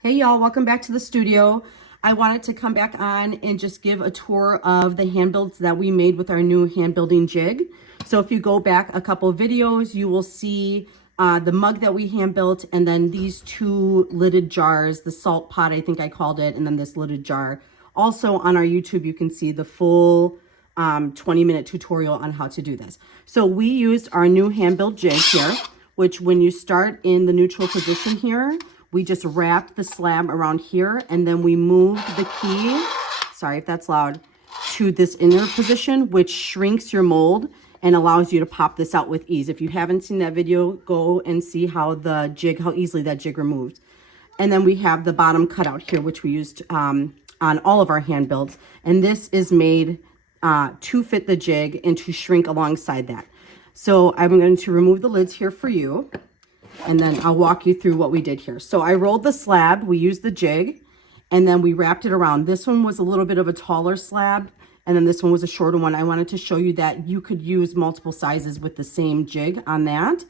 Hey y'all, welcome back to the studio. I wanted to come back on and just give a tour of the hand builds that we made with our new hand building jig. So if you go back a couple of videos, you will see the mug that we hand built, and then these two lidded jars, the salt pot I think I called it, and then this lidded jar. Also on our YouTube, you can see the full 20-minute tutorial on how to do this. So we used our new hand built jig here, which when you start in the neutral position here, we just wrapped the slab around here, and then we moved the key, sorry if that's loud, to this inner position, which shrinks your mold and allows you to pop this out with ease. If you haven't seen that video, go and see how easily that jig removed. And then we have the bottom cutout here, which we used on all of our hand builds. And this is made to fit the jig and to shrink alongside that. So I'm going to remove the lids here for you, and then I'll walk you through what we did here. So I rolled the slab, we used the jig, and then we wrapped it around. This one was a little bit of a taller slab, and then this one was a shorter one. I wanted to show you that you could use multiple sizes with the same jig on that.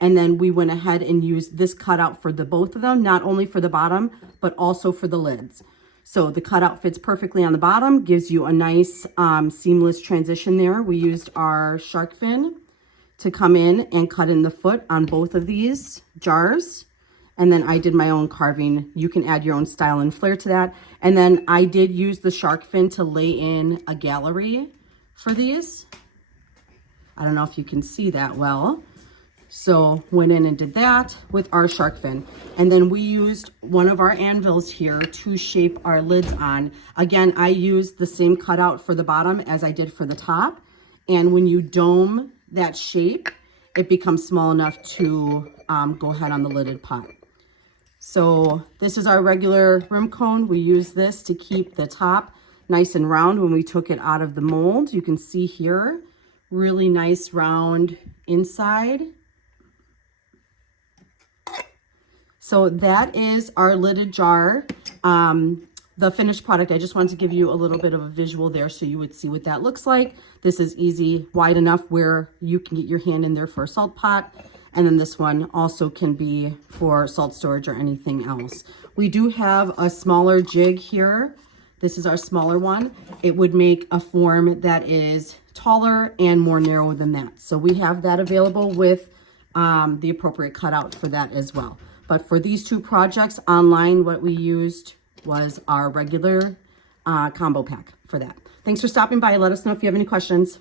And then we went ahead and used this cutout for the both of them, not only for the bottom, but also for the lids. So the cutout fits perfectly on the bottom, gives you a nice seamless transition there. We used our shark fin to come in and cut in the foot on both of these jars. And then I did my own carving. You can add your own style and flair to that. And then I did use the shark fin to lay in a gallery for these. I don't know if you can see that well. So went in and did that with our shark fin. And then we used one of our anvils here to shape our lids on. Again, I used the same cutout for the bottom as I did for the top. And when you dome that shape, it becomes small enough to go ahead on the lidded pot. So this is our regular rim cone. We use this to keep the top nice and round when we took it out of the mold. You can see here, really nice round inside. So that is our lidded jar. The finished product, I just wanted to give you a little bit of a visual there so you would see what that looks like. This is easy, wide enough where you can get your hand in there for a salt pot. And then this one also can be for salt storage or anything else. We do have a smaller jig here. This is our smaller one. It would make a form that is taller and more narrow than that. So we have that available with the appropriate cutout for that as well. But for these two projects online, what we used was our regular combo pack for that. Thanks for stopping by. Let us know if you have any questions.